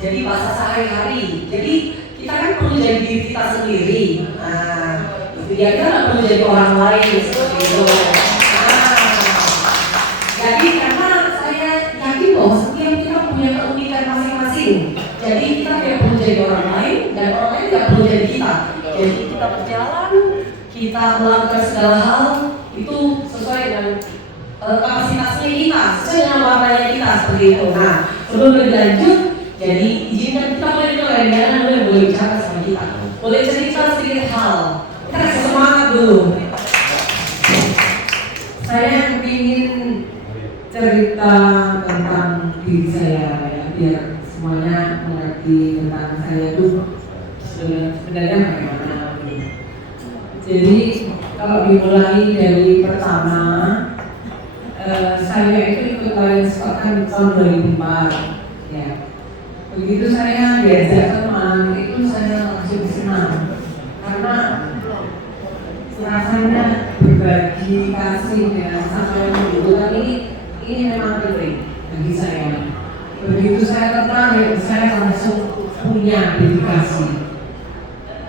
Jadi bahasa sehari-hari. Jadi kita kan perlu jadi diri kita sendiri. Nah, itu dia, kita nggak perlu jadi orang lain seperti itu. Jadi karena saya yakin bahwa setiap kita punya keunikan masing-masing. Jadi kita tidak perlu jadi orang lain dan orang lain tidak perlu jadi kita. Jadi kita berjalan, kita melakukan segala hal itu sesuai dengan kapasitasnya kita, sesuai dengan warnanya kita seperti itu. Nah, sebelum lebih lanjut, jadi izinkan kita boleh dengar Diana boleh bicara sama kita, boleh cerita sedikit hal. Kita kasih semangat dulu. Saya ingin cerita tentang diri saya ya, biar semuanya mengerti tentang saya itu sebenarnya bagaimana. Jadi kalau dimulai dari pertama, saya itu ikut Lions Club kan tahun 2004 ya. Begitu saya diajak teman itu saya langsung senang karena rasanya berbagi kasih dengan sesama yang membutuhkan ini memang penting bagi saya. Begitu saya tertarik, saya langsung punya dedikasi,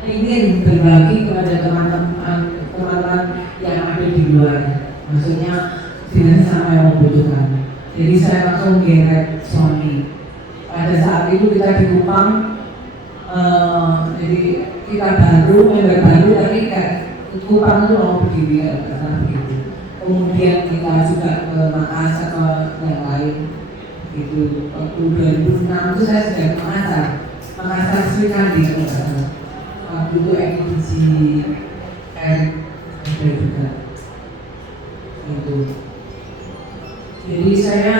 ingin berbagi kepada teman-teman yang ada di luar, maksudnya dengan sesama yang membutuhkan. Jadi saya langsung geret suami. Pada saat itu kita di Kupang, jadi kita member baru, tapi kayak Kupang itu mau berdiri karena begitu. Kemudian kita juga ke Makassar ke yang lain. Itu waktu 2006 itu saya sudah ke Makassar Sri Kandi waktu itu edisi ada juga itu. Jadi saya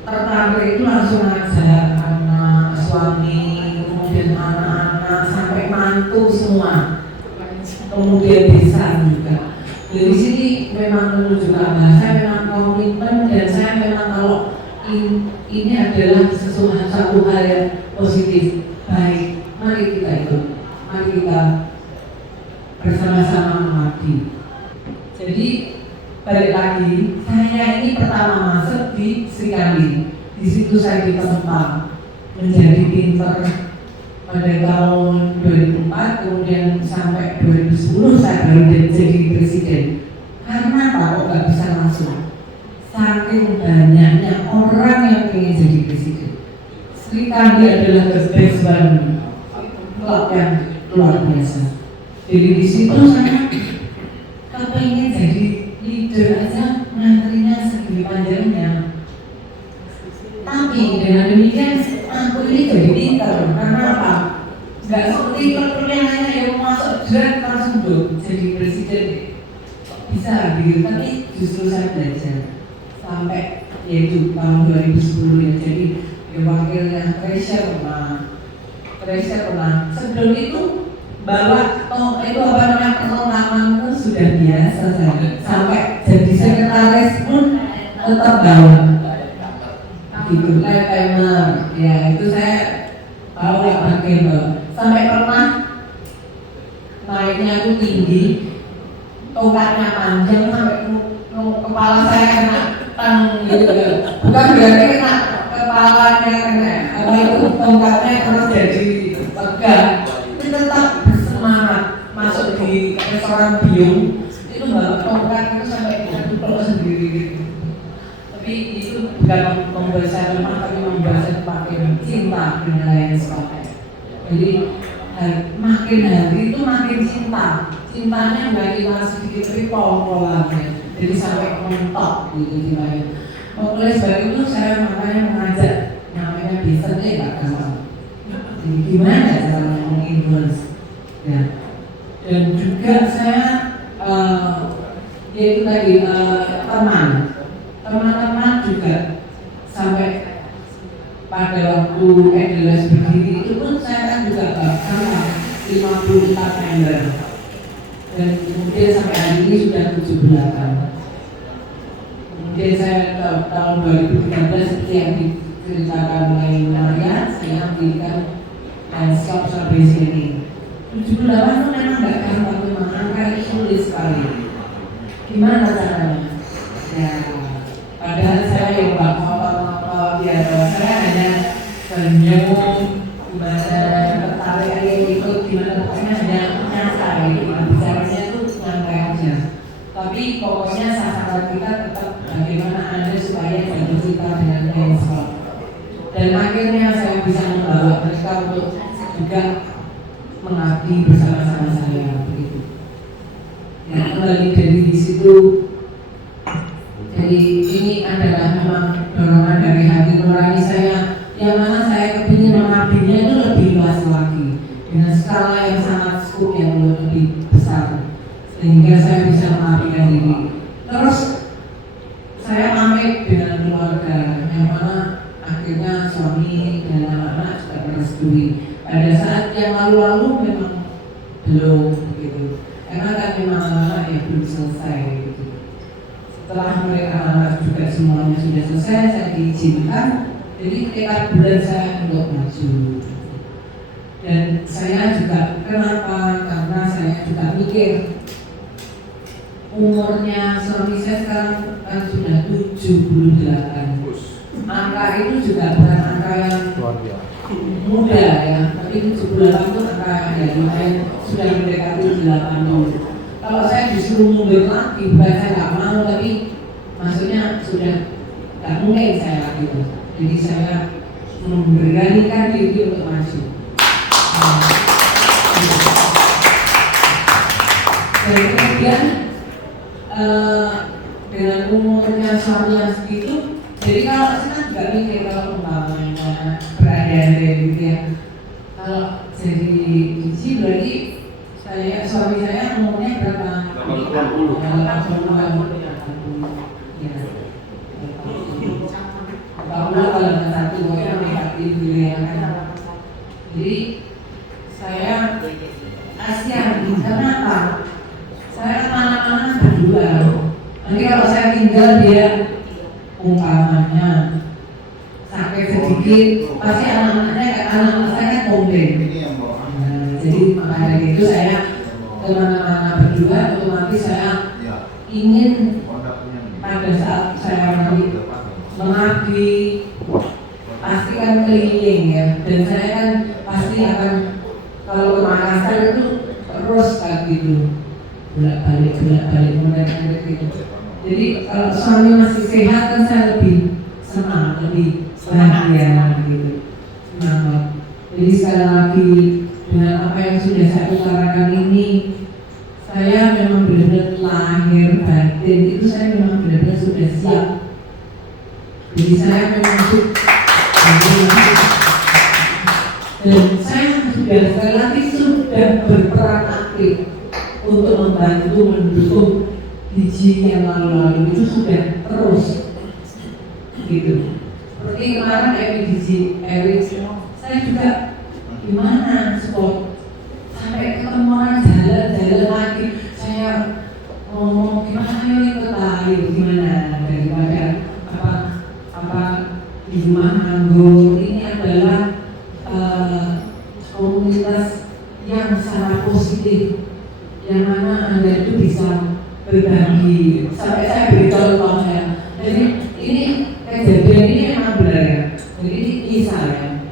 tertarik itu langsung ngajak anak, suami, kemudian anak-anak sampai mantu semua, kemudian desa juga. Dari sini memang menunjukkan bahwa saya memang komitmen dan saya memang kalau ini adalah satu hal yang positif, baik, mari kita ikut, mari kita bersama-sama mengabdi. Jadi balik lagi, saya ini pertama masuk di Sri Kandi. Di situ saya ditempa menjadi pinter pada tahun 2004, kemudian sampai 2010 saya baru jadi presiden. Karena apa kok nggak bisa langsung? Saking banyaknya orang yang ingin jadi presiden. Sri Kandi adalah the best one, klub yang luar biasa. Jadi di situ saya kepingin jadi leader aja, ngantrinya segini panjangnya. Tapi dengan demikian aku ini jadi pintar. Karena apa? Gak seperti klub yang lainnya yang masuk drag langsung jadi presiden. Bisa gitu, tapi justru saya belajar sampai yaitu tahun 2010 ya. Jadi wakilnya Treasure pernah sebelum itu bawa itu apa namanya perlengkapan itu sudah biasa saya. Sampai jadi sekretaris pun tetap bawa gitu, timer ya, itu saya tahu ya pakai sampai pernah naiknya itu tinggi, tongkatnya panjang sampai kepala saya kena tang gitu, bukan berarti kena kepalanya kena apa itu tongkatnya terus jadi tegak, tapi tetap bersemangat masuk di restoran Biung itu bawa tongkat itu sampai kita duduk sendiri gitu. Tapi itu bukan membuat saya lemah, tapi membuat saya makin cinta dengan Lions Club. Jadi makin hari itu makin cintanya nggak kita sedikit pola-polanya, jadi sampai mentok gitu gimana. Oleh sebab itu saya makanya mengajak namanya business nggak gampang. Jadi gimana cara menginfluence ya. Dan juga saya yaitu tadi teman-teman juga sampai pada waktu Edelas berdiri itu pun saya kan juga sama 54 member, dan kemudian sampai hari ini sudah 78. Kemudian saya tahun 2013 seperti yang diceritakan oleh Maria, saya mendirikan Lions Club sampai sini. 78 itu memang nggak gampang, memang angka itu sulit sekali. Gimana caranya? Ya, padahal saya yang bapak ya, saya hanya senyum, gimana tertarik aja ikut, gimana pokoknya ada nyata gitu, bicaranya itu nyantai aja. Tapi pokoknya sasaran kita tetap bagaimana Anda supaya jatuh cinta dengan Ainsworth. Dan akhirnya saya bisa membawa mereka untuk juga mengabdi bersama-sama saya begitu. Ya, kembali dari di situ. Jadi ini adalah memang dorongan dari hati nurani saya, yang mana saya kepingin mengabdinya itu lebih luas lagi dengan skala yang sangat skup yang lebih besar, sehingga saya bisa mengabdikan diri. Terus saya pamit dengan keluarga, yang mana akhirnya suami dan anak-anak juga merestui. Pada saat yang lalu-lalu memang belum begitu, karena kan memang anak-anak yang belum selesai gitu. Setelah mereka anak juga semuanya sudah selesai, saya diizinkan. Jadi tekad bulan saya untuk maju. Dan saya juga kenapa? Karena saya juga mikir umurnya suami saya sekarang kan sudah 78. Angka itu juga bukan angka yang muda ya, tapi 78 itu angka yang lumayan sudah mendekati 80. Kalau saya disuruh mundur lagi, bukan saya nggak mau, tapi maksudnya sudah nggak mungkin saya gitu. Jadi saya memberanikan diri untuk maju. Dan kemudian dengan umurnya suami yang segitu, jadi kalau saya juga mikir kalau umpamanya berada-ada gitu ya, kalau jadi biji berarti suami saya umurnya berapa? 80. Ya. Kalau dengan satu yang negatif ya kan. Jadi saya kasihan, kenapa? Saya anak-anak berdua. Nanti kalau saya tinggal dia umpamanya sakit sedikit, pasti anak-anaknya anak saya kan komplain. Jadi makanya itu saya kemana-mana berdua, otomatis saya ingin pada saat saya nanti mengabdi pasti kan keliling ya, dan saya kan pasti akan kalau ke Makassar itu terus kan gitu bolak-balik mondar-mandir gitu. Jadi kalau suami masih sehat kan saya lebih senang, lebih bahagia gitu, semangat. Jadi sekali lagi dengan apa yang sudah saya utarakan ini, saya memang benar-benar lahir batin itu saya memang benar-benar sudah siap. Jadi saya memang dan saya sudah sekali lagi sudah berperan aktif untuk membantu mendukung biji yang lalu-lalu itu sudah terus gitu. Seperti kemarin Erik, saya juga gimana sport sampai ketemu orang jalan lagi, saya ngomong gimana ini ketahui gimana daripada apa di rumah nganggur. Ini adalah komunitas yang sangat positif, yang mana Anda itu bisa berbagi. Sampai saya beri contoh ya. Jadi ini kejadian ini memang benar ya. Jadi ini kisah ya.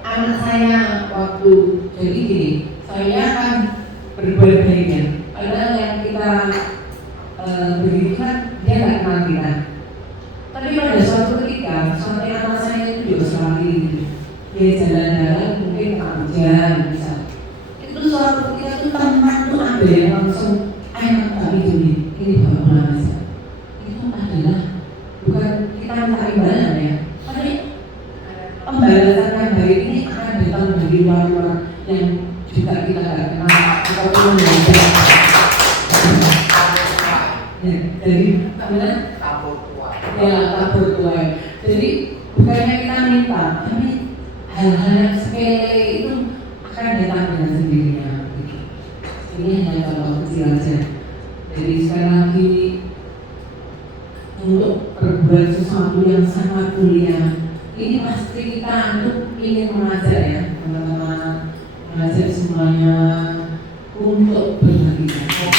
Anak saya waktu jadi gini, saya kan berbuat baiknya. Padahal yang kita berikan dia nggak kenal kita. Tapi pada suatu ketika, suatu anak saya itu di Australia gitu. Dia jalan-jalan mungkin hujan bisa. Itu suatu ketika tuh teman tuh ada yang langsung ayo kami dulu ini bawa pulang aja. Itu adalah bukan kita minta imbalan ya, tapi pembalasan yang baik ini akan datang dari luar-luar yang juga kita nggak kenal ataupun belajar. Jadi karena tabur tua. Jadi bukannya kita minta, tapi hal-hal yang sepele itu akan datang dengan sendirinya. Ini hanya contoh kecil aja. Jadi sekali lagi untuk berbuat sesuatu yang sangat mulia, ini pasti kita untuk ingin mengajak ya teman-teman, mengajak semuanya untuk berbagi. Terima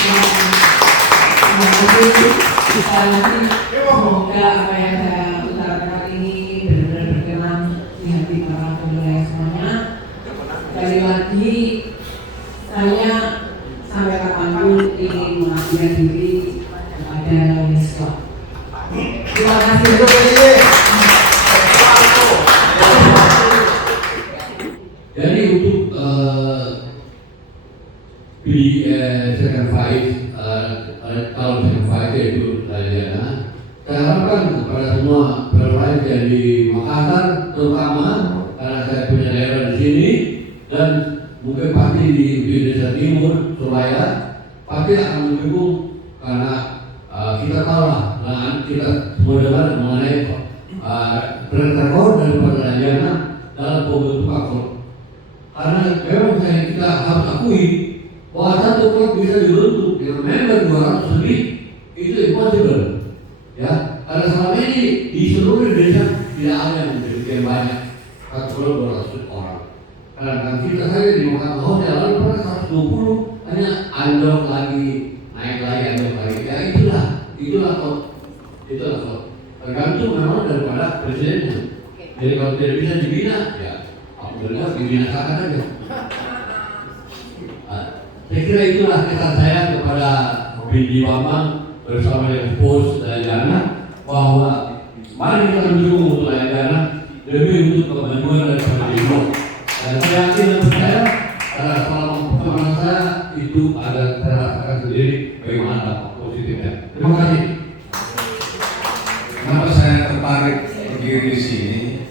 kasih. Sekali lagi semoga apa yang saya utarakan ini benar-benar berkenan di hati menyelesaikan Faiz, kalau misalnya Faiz itu Laliana, saya harapkan kepada semua pemain yang di Makassar, terutama karena saya punya daerah di sini dan mungkin pasti di Indonesia Timur, Surabaya, pasti akan mendukung karena kita tahu lah, kita semua dengar mengenai rekor daripada Laliana dalam pembentukan klub. Karena memang kita harus akui bahwa satu klub bisa dibentuk dengan member 200 lebih itu impossible, ya. Karena selama ini di seluruh Indonesia tidak ada yang demikian banyak satu klub 200 orang. Karena kita saja di Makassar Hotel lalu pernah 120 hanya andok lagi naik lagi andok lagi, ya itulah klub. Tergantung memang daripada presidennya. Jadi kalau tidak bisa dibina, ya alhamdulillah dibinasakan aja. Saya kira itulah kesan saya kepada Bindi Bambang bersama dengan Pos dan Jana bahwa mari kita mendukung untuk Jana lebih untuk kemajuan daripada Ibu. Dan saya yakin dan percaya selama pertemuan saya itu ada terasakan sendiri bagaimana positifnya. Terima kasih. Kenapa saya tertarik berdiri di sini?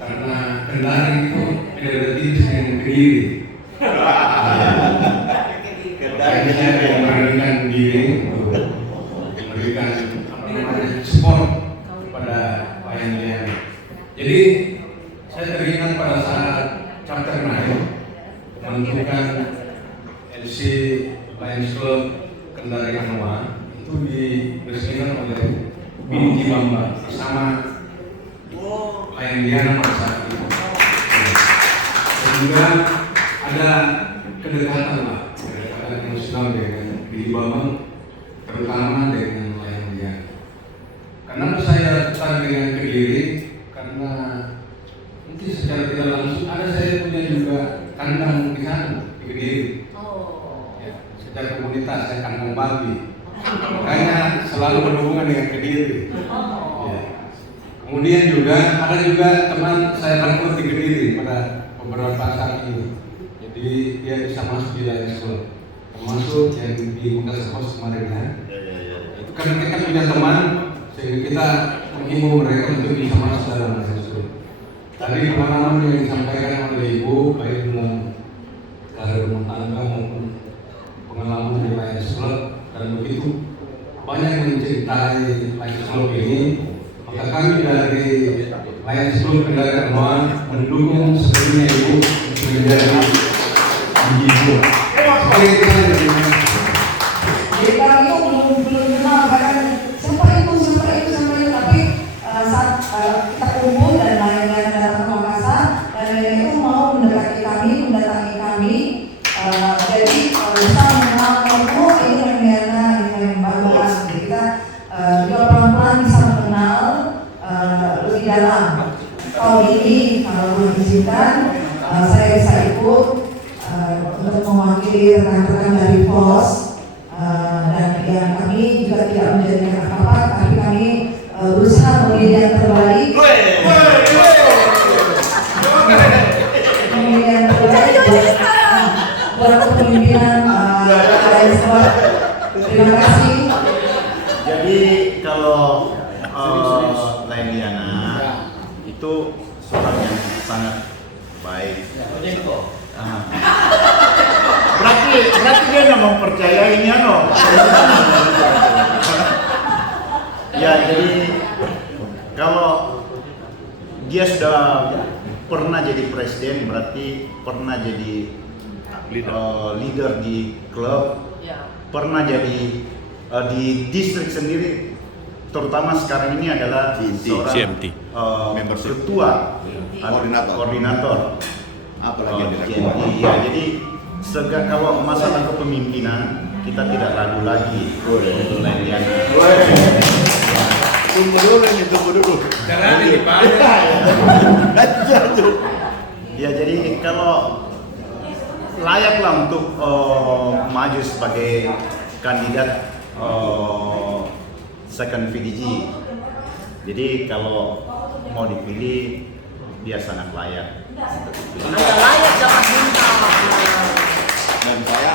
Karena Kendari itu identik dengan Kediri. Akhirnya yang memberikan diri untuk memberikan support kepada Wayang. Jadi saya teringat pada saat chapter kemarin menentukan LC Lions Club Kendari Anoa itu diresmikan oleh Bindi Bambang bersama Wayang pada saat itu. Dan juga ada kedekatan emosional dengan Bindi Bambang, terutama dengan Wayang. Kenapa saya tertarik dengan Kediri? Karena mungkin secara tidak langsung ada saya punya juga kandang di sana di Kediri. Ya, secara komunitas saya kandang babi. Makanya selalu berhubungan dengan Kediri. Ya. Kemudian juga ada juga teman saya rekrut di Kediri pada beberapa saat ini. Jadi dia bisa masuk di Lions Club, termasuk yang di Makassar Host kemarin ya. Itu karena kita punya teman sehingga kita menghimbau mereka untuk bisa masuk dalam Lions Club. Tadi pengalaman yang disampaikan oleh Ibu baik dalam karir rumah tangga maupun pengalaman di Lions Club dan begitu banyak mencintai Lions Club ini, maka kami dari Lions Club Kendari Anoa mendukung sepenuhnya Ibu untuk menjadi Ibu. Jadi kalau itu belum kenal bahkan siapa itu, tapi saat kita kumpul dan lain-lain datang ke Makassar dan lain-lain itu mau mendatangi kami, jadi bisa mengenal ini Laliana yang bagus. Jadi kita juga pelan-pelan bisa mengenal lebih dalam. Tahun ini kalau diizinkan saya bisa ikut untuk mewakili rekan-rekan dari POS dan yang kami juga tidak menjadikan apa-apa, tapi kami berusaha memilih yang terbaik. Memilih yang terbaik buat kepemimpinan sport. Terima kasih. Jadi kalau Laliana itu seorang yang sangat baik. Berarti dia nggak mempercayai ini Ya, jadi kalau dia sudah pernah jadi presiden, berarti pernah jadi leader di klub, pernah jadi di distrik sendiri, terutama sekarang ini adalah seorang ketua koordinator CMT. Ya, jadi kalau masalah kepemimpinan kita tidak ragu lagi untuk Laliana. Tunggu dulu. Caranya ya, jadi kalau layaklah untuk maju sebagai kandidat second VDG. Jadi kalau mau dipilih dia sangat layak. Ada layak dapat bintang. Dan saya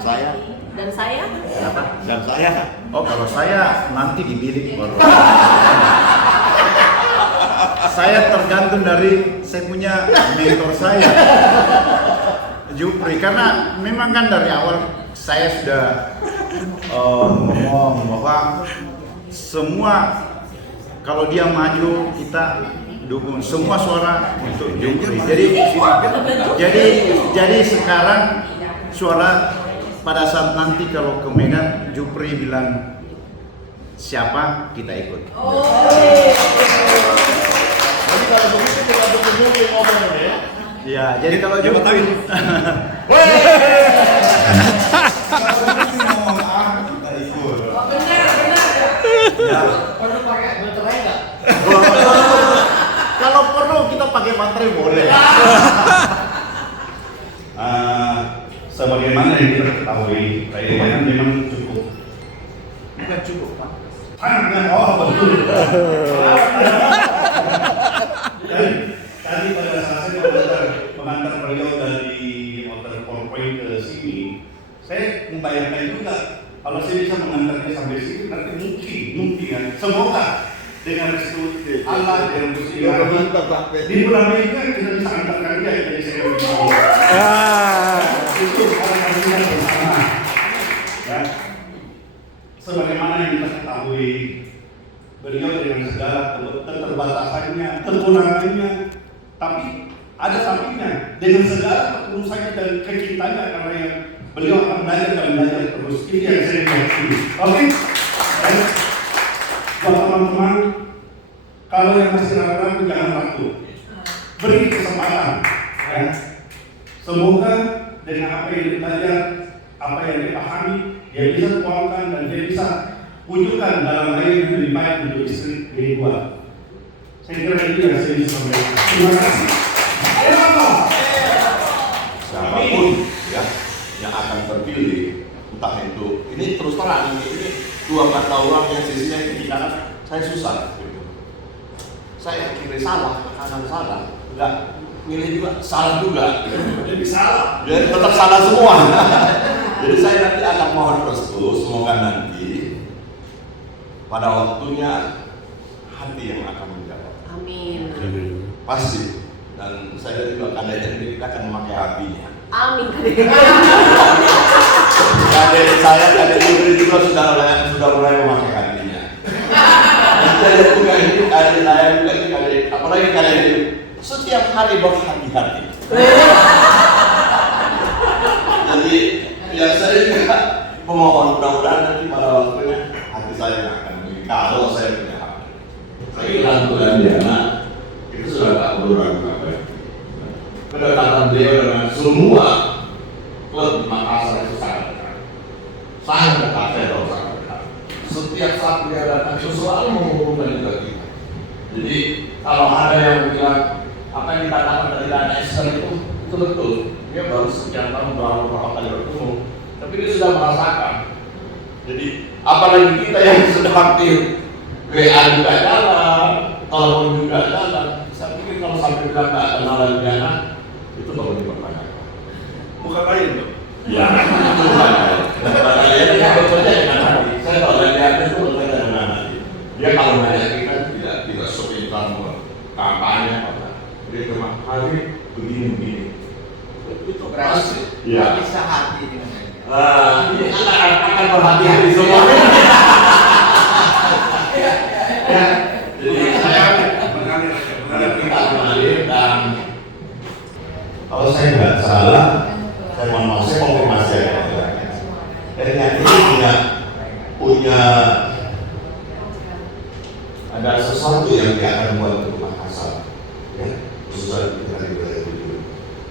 saya. Dan saya? Kenapa? Dan saya? Oh, kalau saya nanti di bilik baru. Saya tergantung dari saya punya mentor saya, Jupri, karena memang kan dari awal saya sudah ngomong bahwa semua kalau dia maju kita dukung semua suara untuk Jupri. Jadi sekarang suara pada saat nanti kalau ke Medan Jupri bilang siapa kita ikut. Jadi kalau begitu tergantung Jupri ngomong ya. Ya, jadi kalau Jupri Ngomong kita ikut. ya, Perlu pakai baterai nggak? kalau perlu kita pakai baterai boleh. Sebagaimana yang kita ketahui, kayaknya memang cukup. Bukan cukup, Pak. Sangat, oh betul. Dan tadi pada saat saya mengantar beliau dari Hotel Point ke sini, saya membayangkan juga kalau saya bisa mengantarnya sampai sini nanti mungkin kan. Semoga dengan restu Allah dan restu di bulan Mei kita bisa antarkan dia dari saya. Itu orang yang bersama. Ya. Sebagaimana yang kita ketahui, beliau dengan segala keterbatasannya, kekurangannya, tapi ada sampingnya dengan segala ketulusannya dan kecintaannya karena yang beliau akan belajar dan belajar terus. Ini yang saya yakini. Oke? Buat teman-teman, kalau yang masih ragu jangan ragu, beri kesempatan. Ya. Semoga dengan apa yang dibelajar, apa yang dipahami, dia bisa tuangkan dan dia bisa wujudkan dalam hal yang lebih baik untuk istri diri gua. Saya kira itu yang saya bisa sampaikan. Terima kasih. Siapapun ya yang akan terpilih, entah itu ini terus terang ini dua kata orang yang sisinya kiri kanan, saya susah. Gitu. Saya kiri salah, kanan salah, enggak milih juga salah juga. Jadi salah, jadi tetap salah semua. Jadi saya nanti akan mohon restu, semoga nanti pada waktunya hati yang akan menjawab. Amin. Pasti. Dan saya juga kadang-kadang kita akan memakai hatinya. Amin. Kadang saya juga sudah mulai memakai hatinya. Jadi juga ini kadang saya juga ini apalagi kalian ini setiap hari berhati-hati. Jadi ya saya juga memohon mudah-mudahan nanti pada waktunya hati saya akan begini. Kalau saya punya hati, saya kira Tuhan Diana itu sudah tak perlu ragu-ragu. Kedekatan beliau dengan semua klub di Makassar itu sangat dekat. Sangat dekat, saya tahu sangat dekat. Setiap saat dia datang itu selalu menghubungkan kita. Jadi kalau ada yang bilang apa yang dikatakan dari dana Esther itu betul. Dia baru sekian tahun berapa kali bertemu, tapi dia sudah merasakan. Jadi apalagi kita yang sudah aktif, WA juga jalan, telepon juga jalan. Saya pikir kalau sampai bilang nggak kenal dan Diana, itu baru dipertanyakan. Bukan lain dong. Ya, itu bukan lain. Pertanyaannya dia bekerja dengan hati. Saya tahu dan Diana itu bekerja dengan hati. Dia kalau nanya kita tidak sepintar kampanye apa. Dia cuma hari begini. Itu berarti ya. Bisa hati dengan Ini akan berhati-hati semua. Ya, jadi saya mengalir dan kalau saya nggak salah, saya mohon maaf, saya konfirmasi ya. Ternyata ini punya ada sesuatu yang dia akan buat untuk Makassar, ya, sesuatu yang kita itu.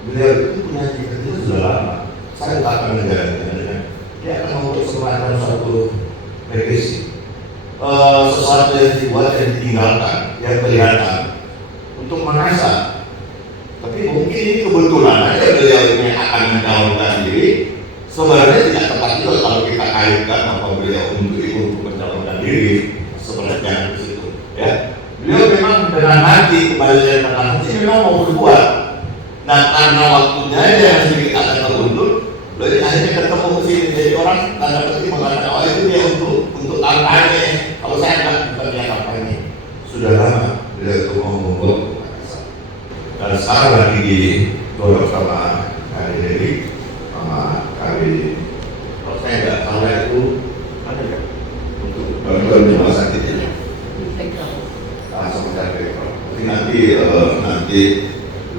Beliau itu punya cita-cita sudah lama. Saya tak akan menjalannya. Dia akan membuat semacam suatu legasi, sesuatu yang dibuat dan ditinggalkan, yang kelihatan untuk Makassar. Tapi mungkin ini kebetulan aja beliau ini akan mencalonkan diri. Sebenarnya tidak tepat juga kalau kita kaitkan apa beliau untuk mencalonkan diri sebenarnya di situ. Ya, beliau memang dengan hati kembali dengan hati memang mau berbuat. Nah karena waktunya aja yang sedikit akan terundur, Jadi akhirnya ketemu ke sini, jadi orang tanda petik mengatakan, oh itu dia untuk kampanye. Kalau saya bukan dia kampanye, sudah lama beliau itu mau membuat Makassar. Dan sekarang lagi didorong sama Kali Dewi, sama Kali. Kalau saya nggak salah itu ada ya untuk bantuan di rumah sakit ini. Sama Kali. Nanti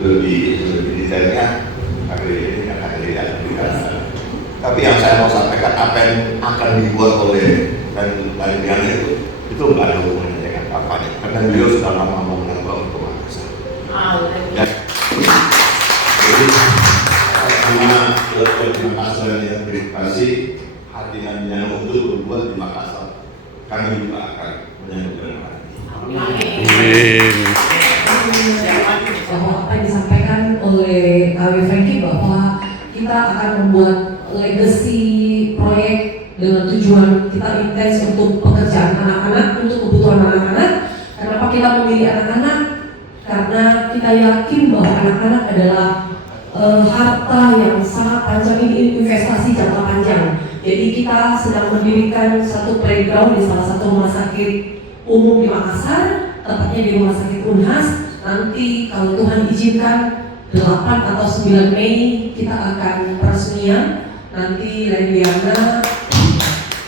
lebih detailnya Kali ini akan dilihat. Tapi yang saya mau sampaikan apa yang akan dibuat oleh dan itu nggak ada hubungannya dengan kampanye karena beliau sudah lama mau menambah untuk Makassar. Ya. Jadi sama terima kasih yang terima hati hatinya untuk berbuat di Makassar. Kami juga akan menyambut Bahwa apa yang disampaikan oleh KW Franky bahwa kita akan membuat legacy proyek dengan tujuan kita intens untuk pekerjaan anak-anak, untuk kebutuhan anak-anak. Kenapa kita memilih anak-anak? Karena kita yakin bahwa anak-anak adalah harta yang sangat panjang, ini investasi jangka panjang. Jadi kita sedang mendirikan satu playground di salah satu rumah sakit umum di Makassar, tepatnya di Rumah Sakit Unhas. Nanti kalau Tuhan izinkan 8 atau 9 Mei kita akan peresmian. Nanti Lendiana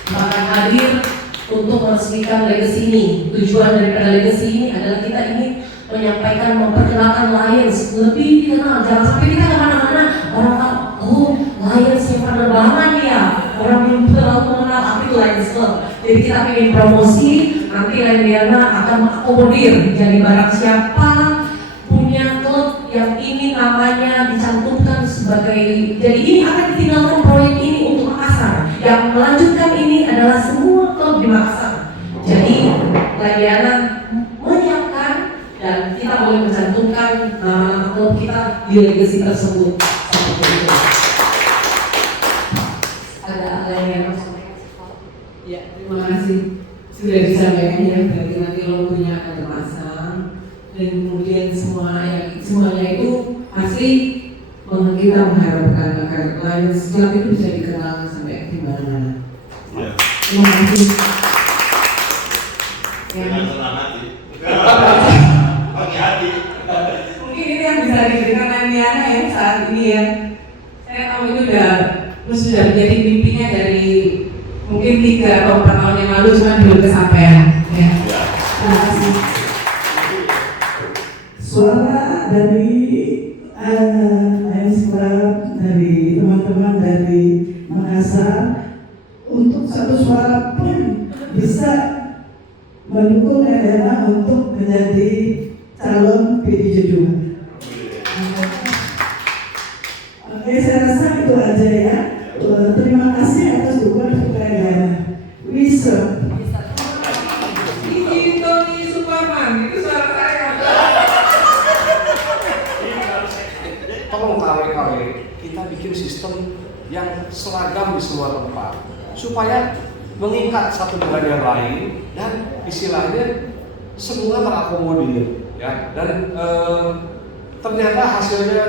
akan hadir untuk meresmikan legacy ini. Tujuan daripada legacy ini adalah kita ingin menyampaikan, memperkenalkan Lions lebih dikenal. Jangan sampai kita kemana-mana orang tahu, oh Lions yang penerbangan ya, orang belum terlalu mengenal apa itu Lions Club. Jadi kita ingin promosi. Nanti Lendiana akan mengakomodir. Jadi barang siapa punya klub yang ini namanya dicantumkan sebagai, jadi ini akan ditinggalkan proyek ini untuk Makassar. Yang melanjutkan ini adalah semua klub di Makassar. Jadi Lendiana menyiapkan dan kita boleh mencantumkan nama-nama klub kita di legacy tersebut. Ada yang sampaikan? Ya, terima kasih. Sudah disampaikan ya, berarti nanti logonya akan terpasang dan kemudian semuanya itu pasti kita mengharapkan agar Lions Club itu bisa dikenal sampai di mana-mana. Terima kasih. Dengan senang hati. Hati-hati. Mungkin ini yang bisa diberikan Lendiana ya saat ini ya. Saya tahu itu sudah menjadi mimpinya dari mungkin 3 atau 4 tahun yang lalu, cuma belum kesampaian. Ya. Terima kasih. Suara dari Lions Club, dari teman-teman dari Makassar, untuk satu suara pun bisa mendukung Lendiana untuk menjadi calon PDJ 2. Oke, saya rasa itu aja ya. Terima kasih atas dukungan Lendiana. Bisa. Ini Tony Suparman, itu suara saya. Tolong KW-KW, kita bikin sistem yang seragam di semua tempat supaya mengikat satu dengan yang lain dan istilahnya semua terakomodir ya. Dan ternyata hasilnya,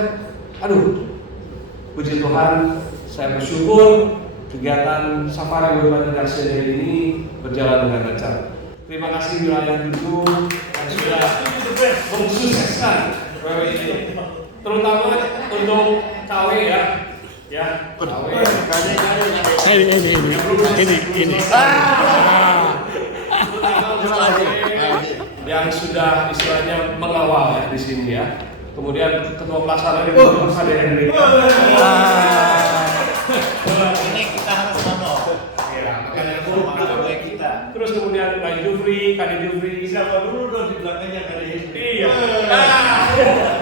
puji Tuhan, saya bersyukur kegiatan Safari Berbagi Daksina ini berjalan dengan lancar. Terima kasih wilayah Dudu yang sudah mensukseskan WWD, terutama untuk KW ya. KW. Ini. Yang sudah istilahnya mengawal ya di sini ya. Kemudian ketua pelaksana itu Kade Henry. Ini kita harus ngomong. Makanya itu baik kita. Terus kemudian Kade Jufri. Siapa dulu dong di belakangnya Kade Henry? Iya.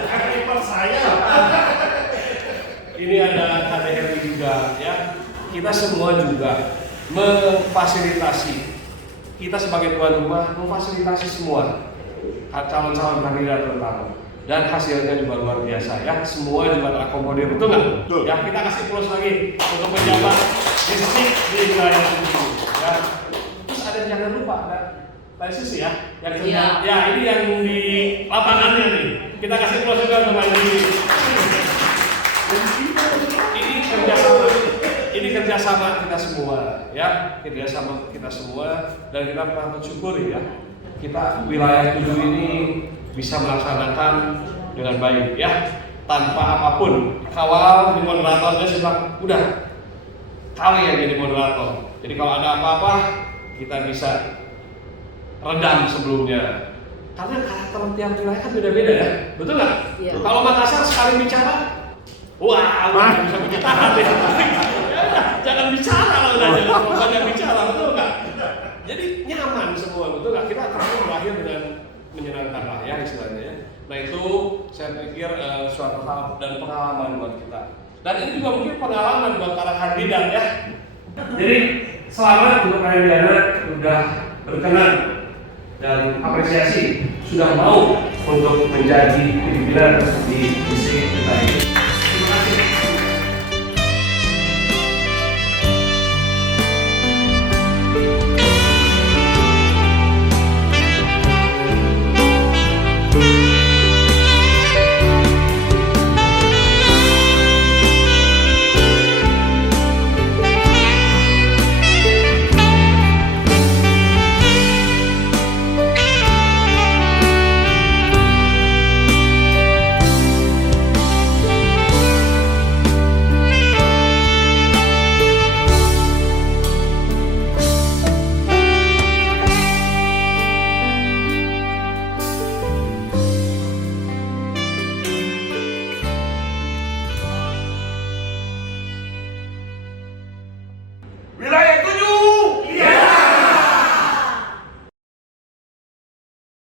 Aktifan saya. Ini ada Kade Henry juga ya. Kita semua juga memfasilitasi. Kita sebagai tuan rumah memfasilitasi semua calon-calon kandidat terutama. Dan hasilnya juga luar biasa ya, semua juga terakomodir, betul nggak? Betul. Ya, kita kasih plus lagi untuk pejabat distrik di wilayah ini ya. Terus jangan lupa ada license ya, yang kerja, ya ini yang di lapangannya nih, kita kasih plus juga untuk ini kerjasama kerjasama kita semua, ya, kerjasama kita semua, dan kita patut syukuri ya, kita wilayah 7 ini bisa melaksanakan dengan baik, ya, tanpa apapun. Kawal di moderatornya sudah udah kali ya jadi moderator. Jadi kalau ada apa-apa kita bisa redam sebelumnya. Karena karakter tiap wilayah kan beda-beda ya, betul nggak? Iya. Kalau Makassar sekali bicara, wah, udah bisa beritahan ya. Jangan bicara lah udah, jangan banyak bicara, betul nggak? Jadi nyaman semua, betul nggak? Kita akan berakhir dengan menyenangkan lah ya istilahnya. Nah itu saya pikir suatu hal dan pengalaman buat kita. Dan ini juga mungkin pengalaman buat para kandidat ya. Jadi selamat untuk kalian Diana sudah berkenan dan apresiasi sudah mau untuk menjadi pimpinan di